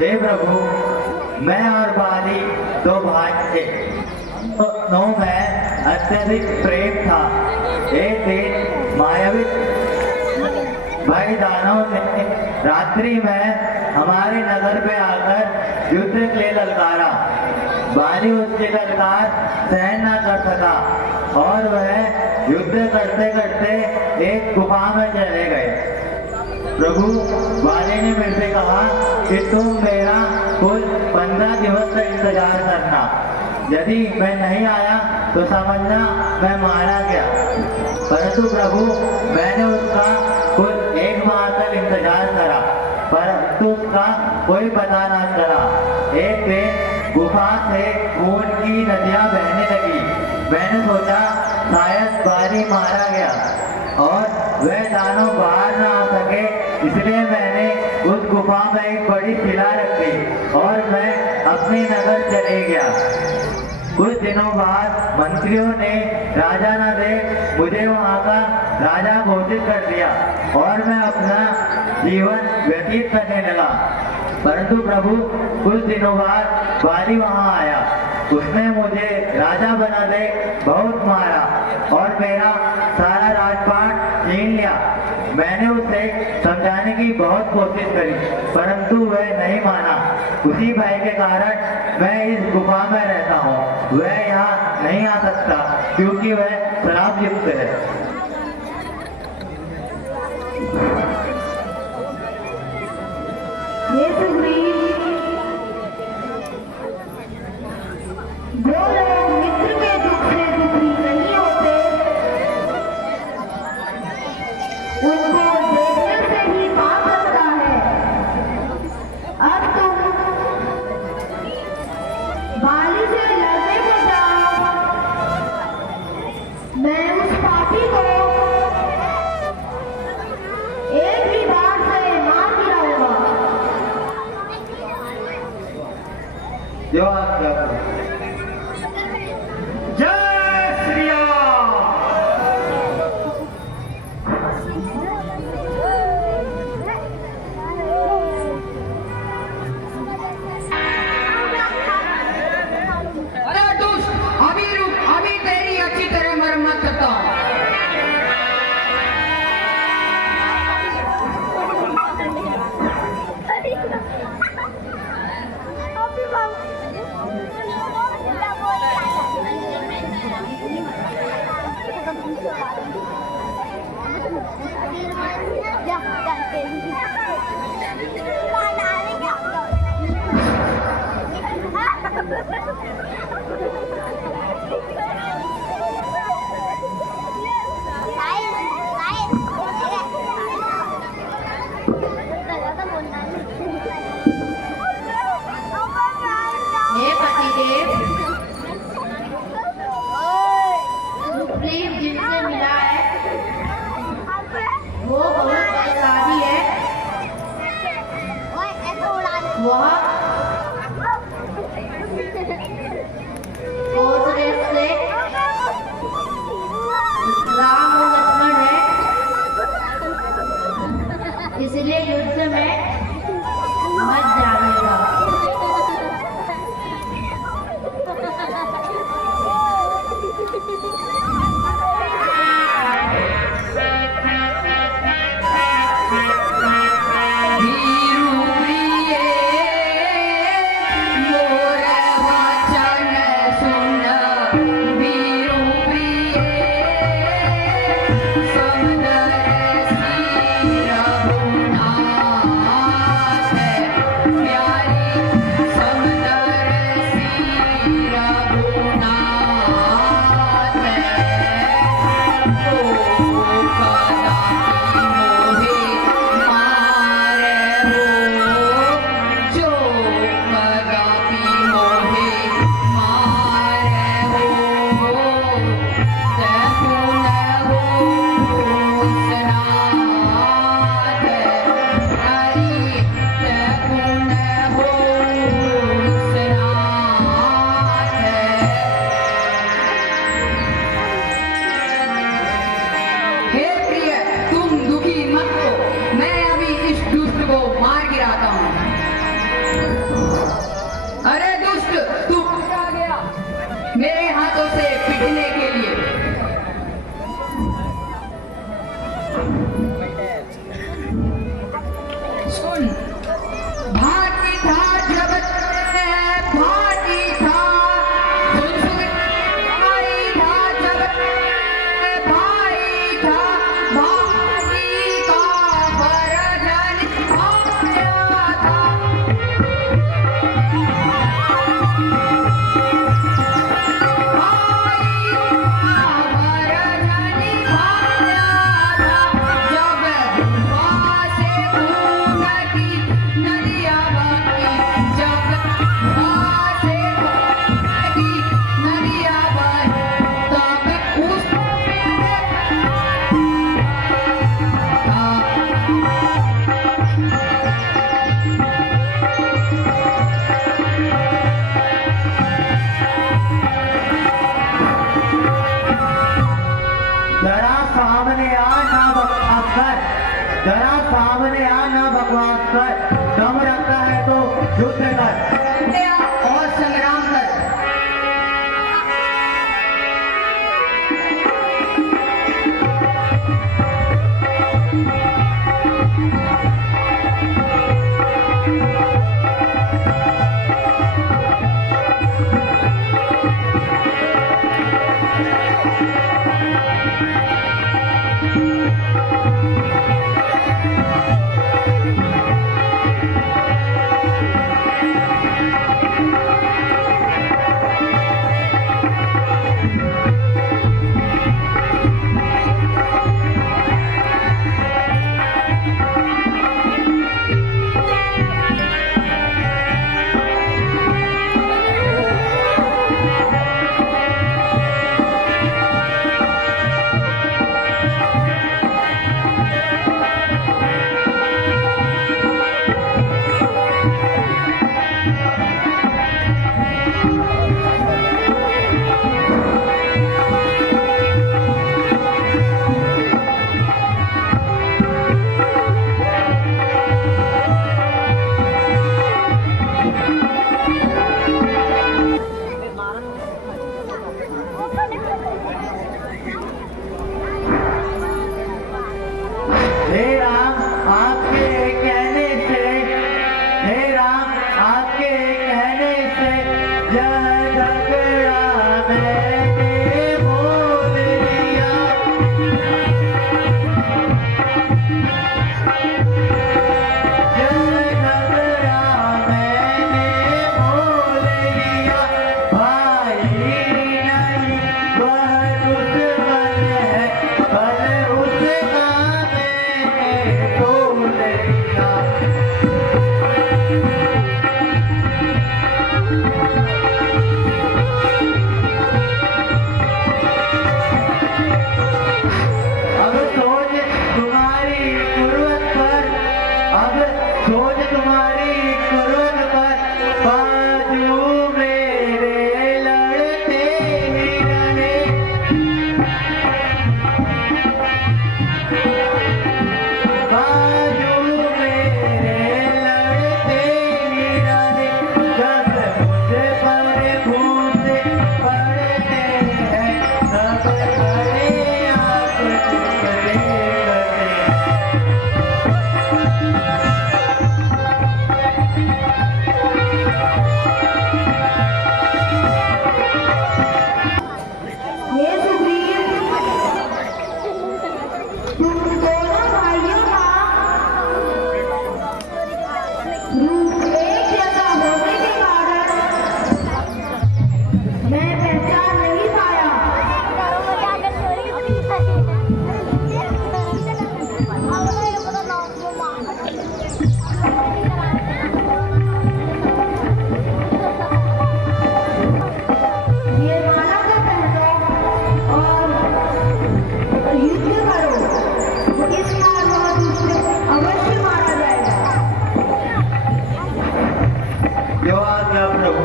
हे प्रभु, मैं और बाली दो भाई थे। दोनों में अत्यधिक प्रेम था। एक दिन मायावी भाई दानव ने रात्रि में हमारे नगर पे आकर युद्ध के लिए ललकारा। बाली उसकी ललकार सहन न कर सका और वह युद्ध करते करते एक गुफा में चले गए। प्रभु, बाली ने मेरे से कहा कि तुम मेरा कुल 15 दिवस का इंतजार करना। यदि मैं नहीं आया तो समझना मैं मारा गया। परंतु प्रभु, मैंने उसका कुल 1 माह तक इंतजार करा, परंतु उसका कोई पता न चला। एक दिन गुफा से खून की नदियां बहने लगी। मैंने सोचा शायद बाली मारा गया और वह दानव बाहर न आ सके, इसलिए मैंने उस गुफा में एक बड़ी शिला रखी और मैं अपने नगर चले गया। कुछ दिनों बाद मंत्रियों ने राजा न देख मुझे वहाँ का राजा घोषित कर दिया और मैं अपना जीवन व्यतीत करने लगा। परंतु प्रभु, कुछ दिनों बाद बाली वहाँ आया। उसने मुझे राजा बना दे बहुत मारा और मेरा सारा राजपाट छीन लिया। मैंने उसे समझाने की बहुत कोशिश करी, परंतु वह नहीं माना। उसी भय के कारण मैं इस गुफा में रहता हूँ। वह यहाँ नहीं आ सकता क्योंकि वह शराब युक्त है। ये सुग्रीव, वो लोग मित्र के दुख से दुखी नहीं होते, उनको देखने से ही पाप लगता है। अब तुम बाली से लड़ने को जाओ। मैं उस पापी को एक ही बार से मार गिराऊंगा। जो आज्ञा हो। जय श्री राम। अरे दुष्ट, अभी रुक, अभी तेरी अच्छी तरह मरम्मत करता हूँ। हे पतिदेव, प्लीज जिनसे मिला है वो बहुत अपराधी है। वह दूसरे से राम और लक्ष्मण है, इसलिए युद्ध में मत जानेगा। अब सोच तुम्हारी कुर्बत पर, अब सोच तुम्हारी कुर्बत पर, बाजू मेरे लड़ते ही रहे। बाजू मेरे लड़ते ही रहे, जब मुझ पर भूत पड़ते हैं, तब बड़े आप टुकड़े करते हैं। ये सुग्रीव, तुम दोनों भाइयों का रूप एक जैसा होने के कारण मैं पहचान नहीं पाया। ये माला का पहनो और युद्ध करो, इस बार वह तुझसे अवश्य मारा जाएगा। जो आज्ञा प्रभु,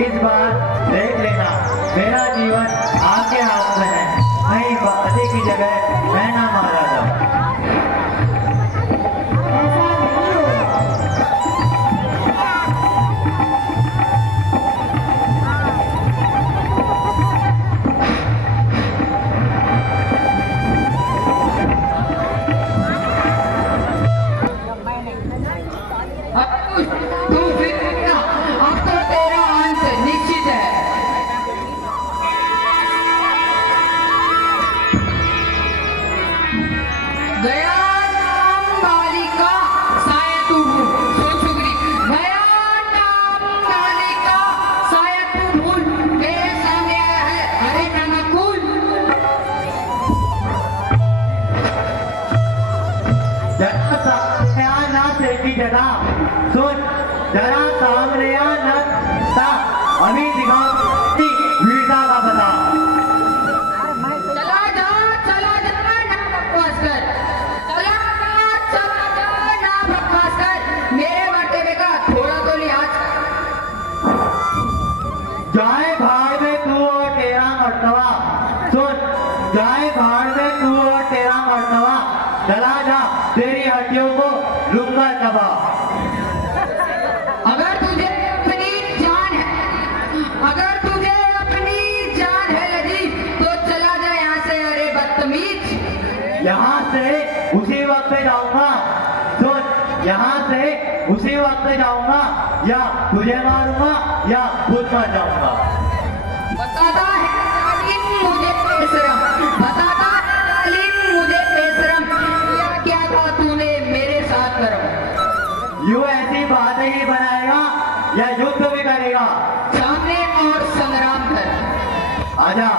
इस बार देख लेना, मेरा जीवन आपके हाथ में है, कहीं बाधे की जगह मैं ना मारा जाऊं। ऐसा नहीं होगा। तू फिक्र ना, अब तो तेरा अंत निश्चित है। गया नाम बालिका साया तू भूल, सुन सुग्रीव, गया नाम बालिका साया तू भूल, तेरे सामने आया है अरे नमकूल। जरा सामने आ ना तेरी जगह, सुन जरा सामने आ ना ता, अभी दिखाओ वीरता का पता। चला जा ना बकवास कर, चला जा ना बकवास कर, मेरे मर्तबे का थोड़ा तो लिहाज। जाए भाड़ में तू और तेरा मर्तबा, सुन जाए भाड़ में तू और तेरा मर्तबा, चला जा तेरी हड्डियों को लूंगा चबा। अगर तुझे अपनी जान है, अगर तुझे अपनी जान है लजी, तो चला जा यहाँ से अरे बदतमीज। यहाँ से उसी वक्त जाऊंगा, सुन यहाँ से उसी वक्त जाऊंगा, या तुझे मारूंगा या खुद मर जाऊंगा। बताता है जालिम मुझे बेशरम, बताता है जालिम मुझे बेशरम, क्या था तूने मेरे साथ करम। यूं ऐसी बातें ही बनाएगा या युद्ध भी करेगा? सामने और संग्राम कर। आजा।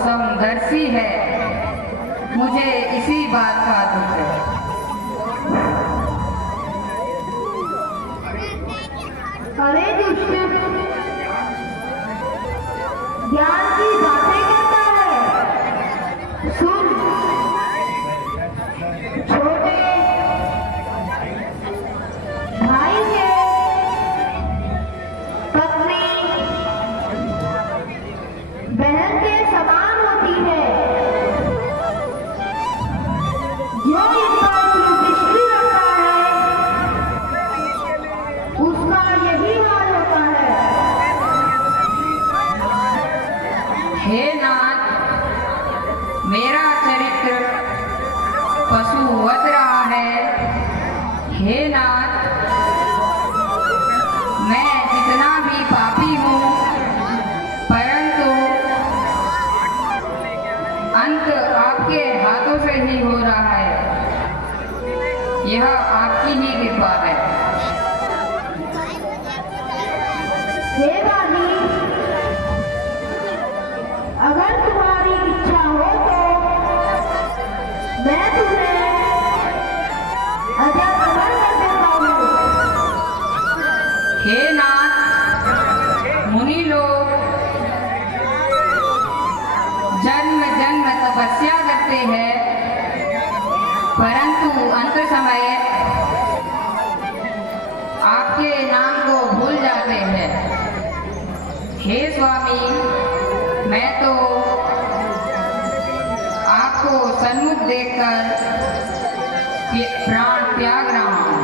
समदर्शी है, मुझे इसी बात का दुख है। अरे दुष्ट, ज्ञान की बातें करता है। सुन, छोटे भाई के पत्नी बहन के समान होती है। जो इस पर दृष्टि रखता है उसका यही हाल होता है। हे नाथ, मेरा चरित्र पशु वध रहा है। हे नाथ, मैं जितना भी पापी हूँ, परंतु अंत आपके हाथों से ही हो रहा है। यह आपकी ही कृपा है। हे वाली, अगर तुम्हारी इच्छा हो तो मैं तुम्हें अजर अमर कर देता हूँ। हे नाथ, मुनि लोग जन्म जन्म तपस्या करते हैं, परंतु अंत समय आपके नाम को भूल जाते हैं। हे स्वामी, मैं तो आपको सन्मुख देखकर प्राण त्याग रहा हूँ।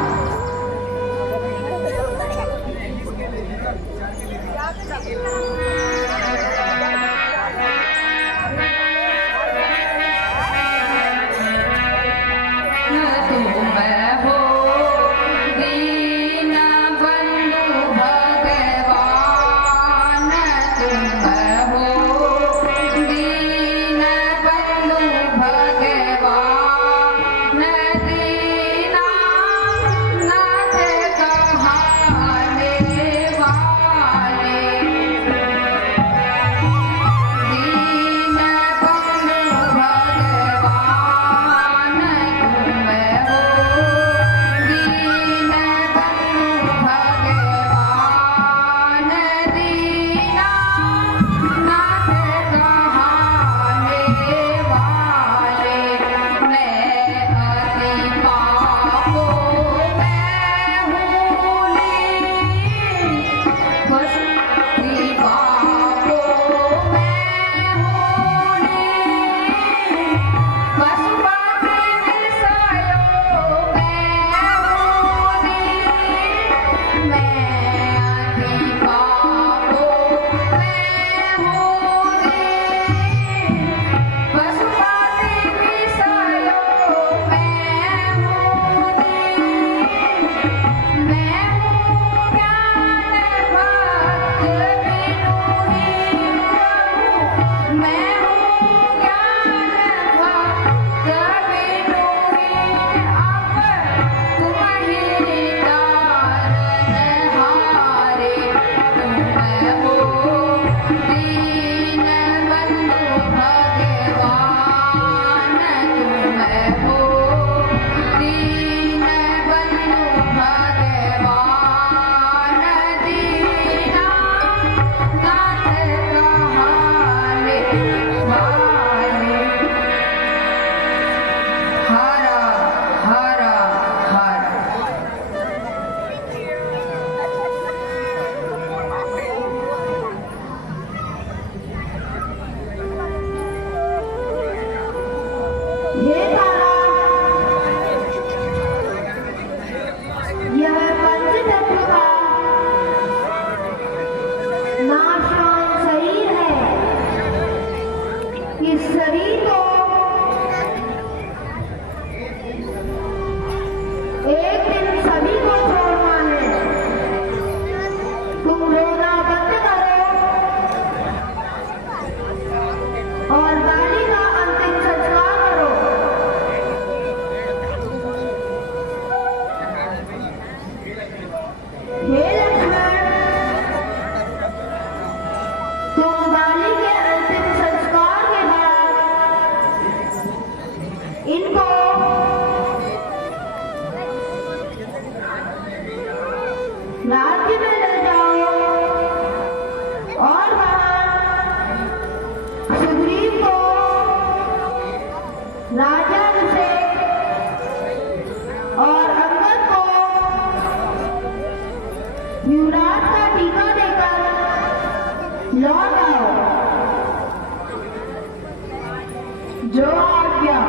एक दिन सभी को छोड़ना है। तुम रोना बंद करो और बाली का अंतिम संस्कार करो। हे लक्ष्मण, तुम बाली के अंतिम संस्कार के बाद इनको राज्य में ले जाओ और वहां सुग्रीव को राजा अभिषेक और अंगद को युवराज का टीका देकर लौट आओ। जो आज्ञा।